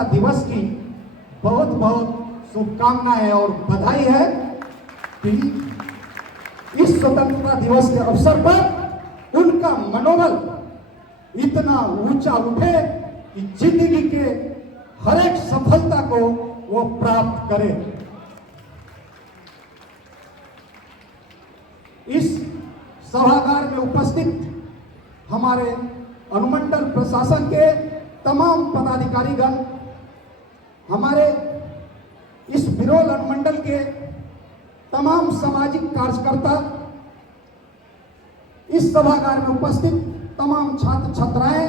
स्वतंत्रता दिवस की बहुत बहुत शुभकामनाएं और बधाई है कि इस स्वतंत्रता दिवस के अवसर पर उनका मनोबल इतना ऊंचा उठे कि जिंदगी के हर एक सफलता को वो प्राप्त करे। इस सभागार में उपस्थित हमारे अनुमंडल प्रशासन के तमाम पदाधिकारीगण, हमारे इस बिरोल अनुमंडल के तमाम सामाजिक कार्यकर्ता, इस सभागार में उपस्थित तमाम छात्र छात्राएं,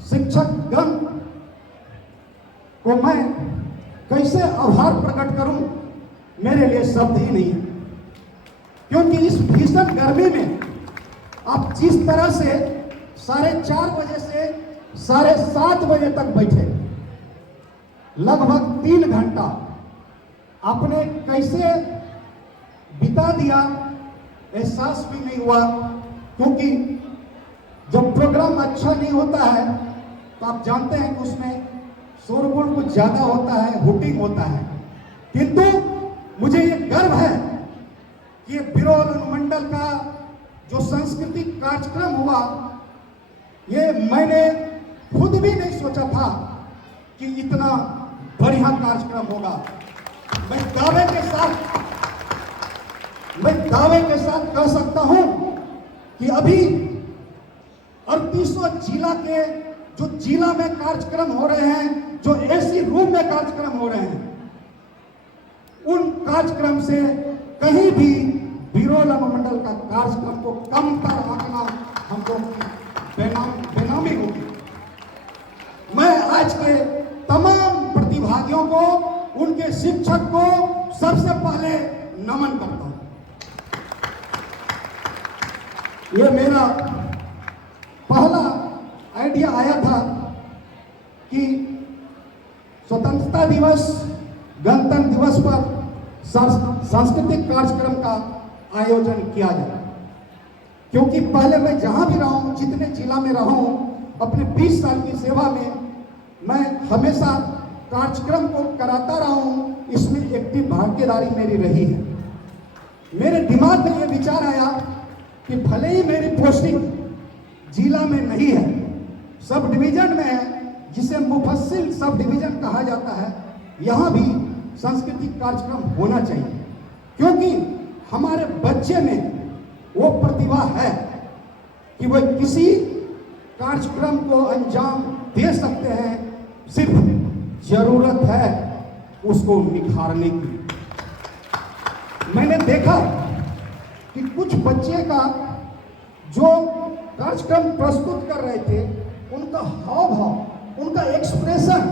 शिक्षकगण को मैं कैसे आभार प्रकट करूं, मेरे लिए शब्द ही नहीं है। क्योंकि इस भीषण गर्मी में आप जिस तरह से 4:30 बजे से 7:30 बजे तक बैठे, लगभग 3 घंटा आपने कैसे बिता दिया एहसास भी नहीं हुआ। क्योंकि जब प्रोग्राम अच्छा नहीं होता है तो आप जानते हैं कि उसमें शोरगुल कुछ ज्यादा होता है, हुटिंग होता है। किंतु मुझे ये गर्व है कि बिरोल अनुमंडल का जो सांस्कृतिक कार्यक्रम हुआ, ये मैंने खुद भी नहीं सोचा था कि इतना बढ़िया कार्यक्रम होगा। मैं दावे के साथ कह सकता हूं कि अभी 3800 जिला के जो जिला में कार्यक्रम हो रहे हैं, जो एसी रूम में कार्यक्रम हो रहे हैं, उन कार्यक्रम से कहीं भी बिरोल अनुमंडल का कार्यक्रम को कमतर आंकना हमको बेनामी होगी। मैं आज के तमाम प्रतिभागियों को, उनके शिक्षक को सबसे पहले नमन करता हूं। ये मेरा पहला आइडिया आया था कि स्वतंत्रता दिवस, गणतंत्र दिवस पर सांस्कृतिक कार्यक्रम का आयोजन किया जाए। क्योंकि पहले मैं जहां भी रहा हूं, जितने जिला में रहा हूं, अपने 20 साल की सेवा में मैं हमेशा कार्यक्रम को कराता रहा हूं, इसमें एक्टिव भागीदारी मेरी रही है। मेरे दिमाग में यह विचार आया कि भले ही मेरी पोस्टिंग जिला में नहीं है, सब डिवीजन में है, जिसे मुफस्सिल सब डिवीजन कहा जाता है, यहां भी सांस्कृतिक कार्यक्रम होना चाहिए। क्योंकि हमारे बच्चे में वो प्रतिभा है कि वह किसी कार्यक्रम को अंजाम दे सकते हैं, सिर्फ जरूरत है उसको निखारने की। मैंने देखा कि कुछ बच्चे का जो कार्यक्रम प्रस्तुत कर रहे थे, उनका हाव भाव, उनका एक्सप्रेशन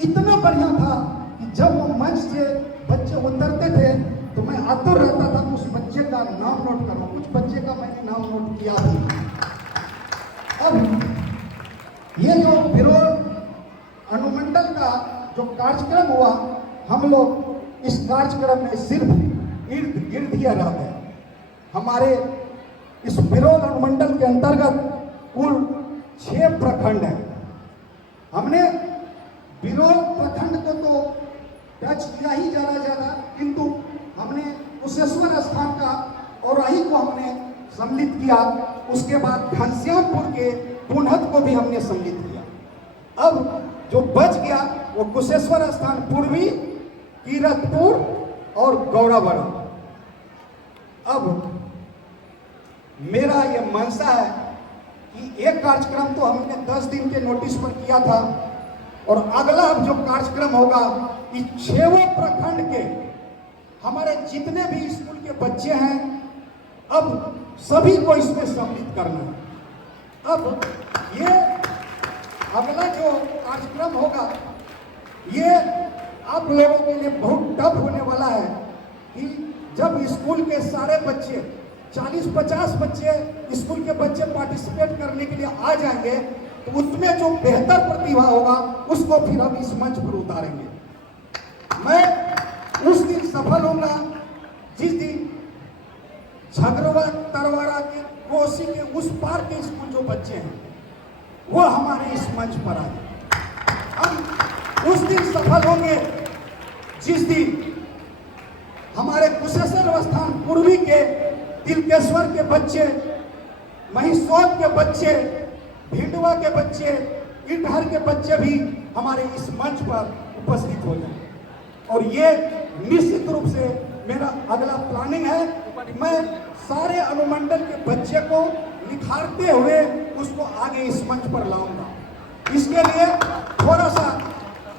इतना बढ़िया था कि जब वो मंच से बच्चे उतरते थे तो मैं आतुर रहता था कि उस बच्चे का नाम नोट करूं। कुछ बच्चे का मैंने नाम नोट किया ही। अब ये जो बिरोल अनुमंडल का जो कार्यक्रम हुआ, हम लोग इस कार्यक्रम में सिर्फ इर्द गिर्द ही रह गए। हमारे इस बिरोल अनुमंडल के अंतर्गत कुल 6 प्रखंड हैं। हमने बिरोल प्रखंड को तो टच किया ही ज्यादा, किंतु हमने कुशेश्वर स्थान का औराही को हमने सम्मिलित किया। उसके बाद घनश्यामपुर के पुनहत को भी हमने सम्मिलित किया। अब जो बच गया वो कुशेश्वर स्थान, पूर्वी, कीरतपुर और गौरावड़ा। अब मेरा ये मनसा है कि एक कार्यक्रम तो हमने 10 दिन के नोटिस पर किया था, और अगला अब जो कार्यक्रम होगा, इस 6 प्रखंड के हमारे जितने भी स्कूल के बच्चे हैं, अब सभी को इसमें सम्मिलित करना है। अब ये अगला जो कार्यक्रम होगा, ये आप लोगों के लिए बहुत टफ होने वाला है कि जब स्कूल के सारे बच्चे 40-50 बच्चे स्कूल के बच्चे पार्टिसिपेट करने के लिए आ जाएंगे, तो उसमें जो बेहतर प्रतिभा होगा उसको फिर हम इस मंच पर उतारेंगे। मैं उस दिन सफल होऊंगा जिस दिन झगड़वा तरवारा के कोसी के उस पार के स्कूल जो बच्चे हैं वो हमारे इस मंच पर आए। हम उस दिन सफल होंगे जिस दिन हमारे कुशेश्वर स्थान पूर्वी के तिलकेश्वर के बच्चे, महिषौत के बच्चे, भिंडवा के बच्चे, इटहर के बच्चे भी हमारे इस मंच पर उपस्थित हो जाए। और ये निश्चित रूप से मेरा अगला प्लानिंग है। मैं सारे अनुमंडल के बच्चे को निखारते हुए उसको आगे इस मंच पर लाऊंगा। इसके लिए थोड़ा सा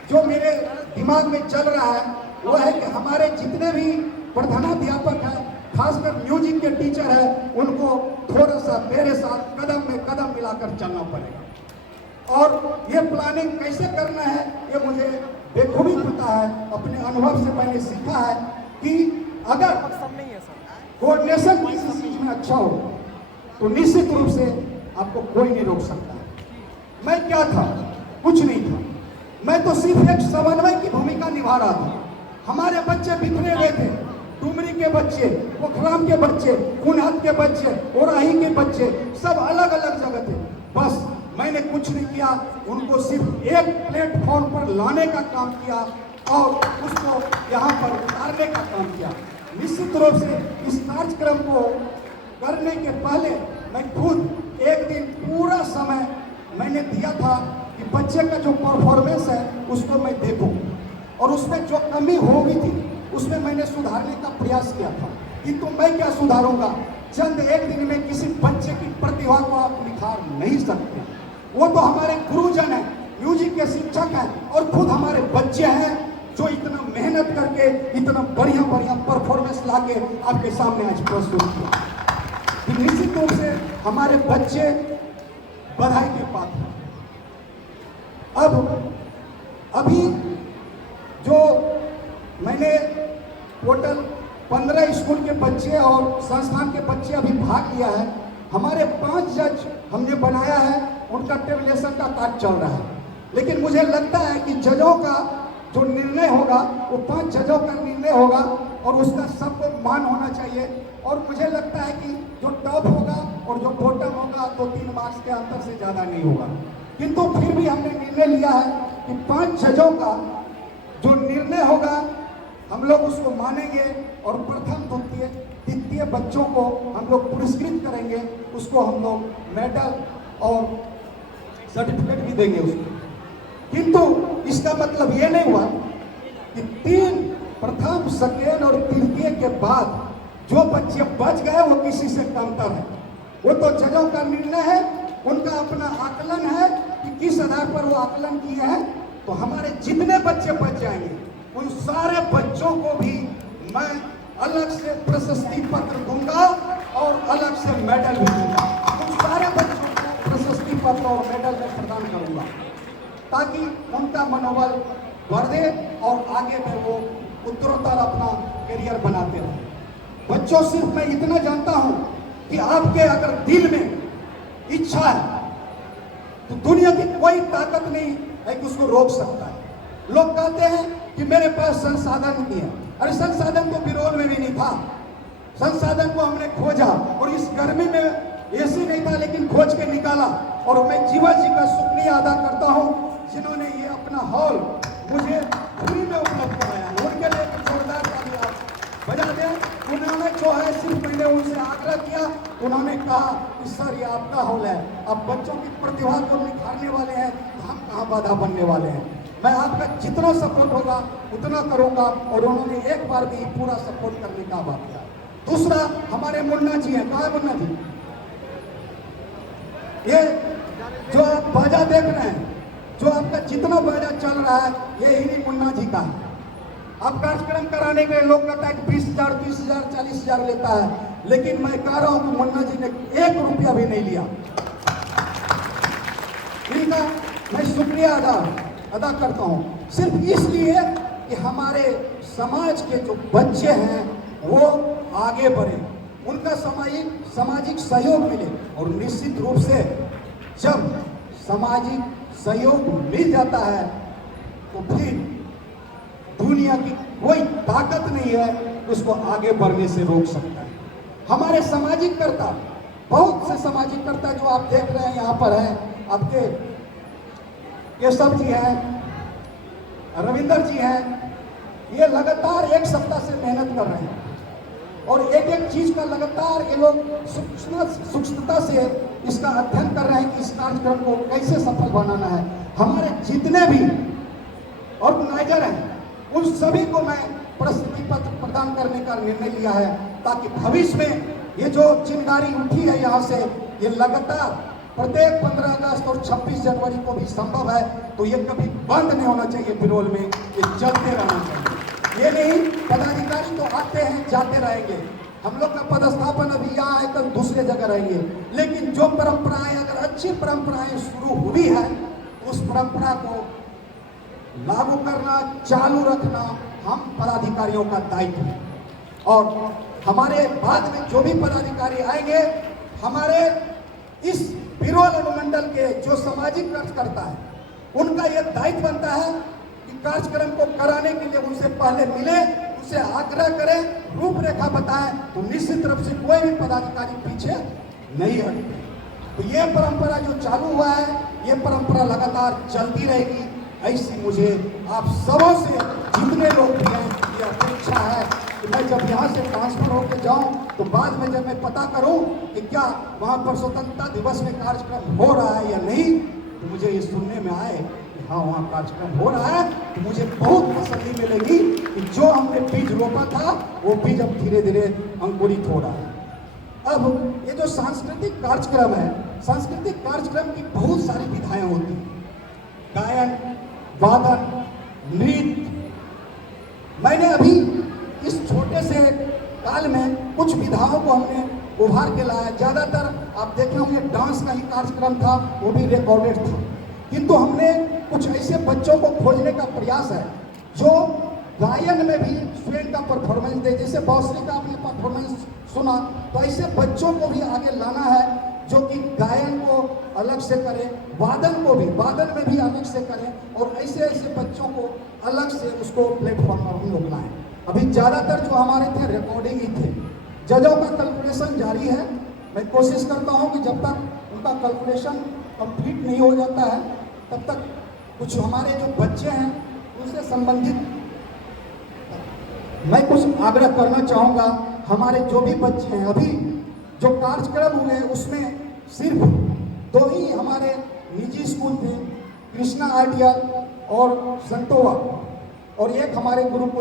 जो मेरे दिमाग में चल रहा है वो है कि हमारे जितने भी प्रधानाध्यापक हैं, खासकर म्यूजिक के टीचर हैं, उनको थोड़ा सा मेरे साथ कदम में कदम मिलाकर चलना पड़ेगा। और ये प्लानिंग कैसे करना है ये मुझे बेखूबी पता है। अपने अनुभव से मैंने सीखा है कि अगर कोऑर्डिनेशन किसी चीज में अच्छा हो तो निश्चित रूप से आपको कोई नहीं रोक सकता। मैं क्या था? कुछ नहीं था। मैं तो सिर्फ एक समन्वय की भूमिका निभा रहा था। हमारे बच्चे बिखरे हुए थे, डुमरी के बच्चे, पोखराम के बच्चे, कुनहत के बच्चे, ओराही के बच्चे, सब अलग अलग जगह थे। बस मैंने कुछ नहीं किया, उनको सिर्फ एक प्लेटफॉर्म पर लाने का काम किया और उसको यहाँ पर उतारने का काम किया। निश्चित रूप से इस कार्यक्रम को करने के पहले मैं खुद एक दिन पूरा समय मैंने दिया था कि बच्चे का जो परफॉर्मेंस है उसको मैं देखूं और उसमें जो कमी हो गई थी उसमें मैंने सुधारने का प्रयास किया था। किंतु मैं क्या सुधारूंगा? चंद एक दिन में किसी बच्चे की प्रतिभा को आप निखार नहीं सकते। वो तो हमारे गुरुजन हैं, म्यूजिक के शिक्षक हैं और खुद हमारे बच्चे हैं जो इतना मेहनत करके इतना बढ़िया बढ़िया परफॉर्मेंस लाके आपके सामने आज प्रस्तुत किया। तो निश्चित रूप से हमारे बच्चे बधाई के पात्र हैं। अब अभी जो मैंने टोटल 15 स्कूल के बच्चे और संस्थान के बच्चे अभी भाग लिया है। हमारे 5 जज हमने बनाया है, उनका टेबलेशन का कार्य चल रहा है। लेकिन मुझे लगता है कि जजों का जो निर्णय होगा वो 5 जजों का निर्णय होगा और उसका सबको मान होना चाहिए। और मुझे लगता है कि जो टॉप होगा और जो बॉटम होगा 2-3 मार्क्स के अंतर से ज़्यादा नहीं होगा। किंतु फिर भी हमने निर्णय लिया है कि 5 जजों का जो निर्णय होगा हम लोग उसको मानेंगे और प्रथम द्वितीय तृतीय बच्चों को हम लोग पुरस्कृत करेंगे। उसको हम लोग मेडल और सर्टिफिकेट भी देंगे उसको। किंतु इसका मतलब ये नहीं हुआ कि 3 प्रथम, सेकेंड और तृतीय के बाद जो बच्चे बच गए वो किसी से कमतर है। वो तो जजों का निर्णय है, उनका अपना आकलन है कि किस आधार पर वो आकलन किए हैं। तो हमारे जितने बच्चे बच जाएंगे उन सारे बच्चों को भी मैं अलग से प्रशस्ति पत्र दूंगा और अलग से मेडल भी दूंगा। उन सारे बच्चों को प्रशस्ति पत्र और मेडल में प्रदान करूंगा ताकि उनका मनोबल बढ़े और आगे में वो उत्तरोत्तर अपना करियर बनाते रहे। बच्चों, सिर्फ मैं इतना जानता हूं कि आपके अगर दिल में इच्छा है तो दुनिया की कोई ताकत नहीं है कि उसको रोक सकता है। लोग कहते हैं कि मेरे पास संसाधन नहीं है। अरे संसाधन तो बिरोल में भी नहीं था। संसाधन को हमने खोजा और इस गर्मी में एसी नहीं था लेकिन खोज के निकाला। और मैं जीवा जी का शुक्रिया अदा करता हूं जिन्होंने ये अपना हॉल मुझे फ्री में उपलब्ध कराया। उनके लिए जोरदार ताली आप बजा दें। उन्होंने जो है सिर्फ मैंने उनसे आग्रह किया, उन्होंने कहा कि सर ये आपका हॉल है, अब बच्चों की प्रतिभा को निखारने वाले हैं, हम कहाँ बाधा बनने वाले हैं। मैं आपका जितना सपोर्ट होगा उतना करूंगा और उन्होंने एक बार भी पूरा सपोर्ट करने का बात किया। दूसरा, हमारे मुन्ना जी हैं। कहाँ है मुन्ना जी? ये जो आप बाजा देख रहे हैं, जो आपका जितना बाजा चल रहा है ये इन्हीं मुन्ना जी का है। अब कार्यक्रम कराने के लोग कहता है कि 20,000, 30,000, 40,000 लेता है, लेकिन मैं कह रहा हूं कि मुन्ना जी ने 1 रुपया भी नहीं लिया। इनका मैं शुक्रिया अदा करता हूं सिर्फ इसलिए कि हमारे समाज के जो बच्चे हैं वो आगे बढ़े, उनका सामाजिक सहयोग मिले। और निश्चित रूप से जब सामाजिक सहयोग मिल जाता है तो फिर दुनिया की कोई ताकत नहीं है उसको आगे बढ़ने से रोक सकता है। हमारे सामाजिक कर्ता, बहुत से सामाजिक कर्ता जो आप देख रहे हैं यहाँ पर हैं, आपके केशव जी हैं, रविंदर जी हैं, ये लगातार एक सप्ताह से मेहनत कर रहे हैं और एक एक चीज का लगातार ये लोग सूक्ष्मता से इसका अध्ययन कर रहे हैं कि इस कार्यक्रम को कैसे सफल बनाना है। हमारे जितने भी ऑर्गेनाइजर हैं उन सभी को मैं प्रस्तुति पत्र प्रदान करने का निर्णय लिया है, ताकि भविष्य में ये जो चिंगारी उठी है यहाँ से, ये लगातार प्रत्येक 15 अगस्त और 26 जनवरी को भी संभव है, तो ये कभी बंद नहीं होना चाहिए बिरोल में, ये चलते रहना चाहिए। ये नहीं पदाधिकारी तो आते हैं जाते रहेंगे, हम लोग का पदस्थापन अभी यहाँ है, कल दूसरे जगह रहेंगे, लेकिन जो परंपराएं अगर अच्छी परंपराएं शुरू हुई है उस परंपरा को लागू करना, चालू रखना हम पदाधिकारियों का दायित्व है। और हमारे बाद में जो भी पदाधिकारी आएंगे, हमारे इस बिरोल अनुमंडल के जो सामाजिक कार्यकर्ता है उनका यह दायित्व बनता है कि कार्यक्रम को कराने के लिए उनसे पहले मिले, उनसे आग्रह करें, रूपरेखा बताएं, तो निश्चित रूप से कोई भी पदाधिकारी पीछे नहीं हटते। तो ये परंपरा जो चालू हुआ है, ये परंपरा लगातार चलती रहेगी, ऐसी मुझे आप सबों से जितने लोग भी हैं ये अपेक्षा है कि मैं जब यहाँ से ट्रांसफर होकर जाऊँ तो बाद में जब मैं पता करूँ कि क्या वहाँ पर स्वतंत्रता दिवस में कार्यक्रम हो रहा है या नहीं, तो मुझे ये सुनने में आए कि हाँ वहाँ कार्यक्रम हो रहा है, तो मुझे बहुत तसल्ली मिलेगी कि जो हमने बीज रोपा था वो बीज अब धीरे धीरे अंकुरित हो रहा है। अब ये जो सांस्कृतिक कार्यक्रम है, सांस्कृतिक कार्यक्रम की बहुत सारी विधाएं होती हैं, गायन, वादन, नृत्य। मैंने अभी इस छोटे से काल में कुछ विधाओं को हमने उभार के लाया। ज़्यादातर आप देखे होंगे डांस का ही कार्यक्रम था, वो भी रिकॉर्डेड था, किंतु हमने कुछ ऐसे बच्चों को खोजने का प्रयास है जो गायन में भी स्वयं का परफॉर्मेंस दे। जैसे बांसुरी का आपने परफॉर्मेंस सुना, तो ऐसे बच्चों को भी आगे लाना है जो कि गायन को अलग से करें, वादन में भी अलग से करें, और ऐसे ऐसे बच्चों को अलग से उसको प्लेटफॉर्म पर हम लोग लाएं। अभी ज़्यादातर जो हमारे थे रिकॉर्डिंग ही थे। जजों का कैलकुलेशन जारी है, मैं कोशिश करता हूं कि जब तक उनका कैलकुलेशन कंप्लीट नहीं हो जाता है तब तक कुछ हमारे जो बच्चे हैं उनसे संबंधित मैं कुछ आग्रह करना चाहूँगा। हमारे जो भी बच्चे हैं, अभी जो कार्यक्रम हुए उसमें सिर्फ 2 ही हमारे निजी स्कूल थे, कृष्णा आर्टियल और संतोवा, और एक हमारे ग्रुप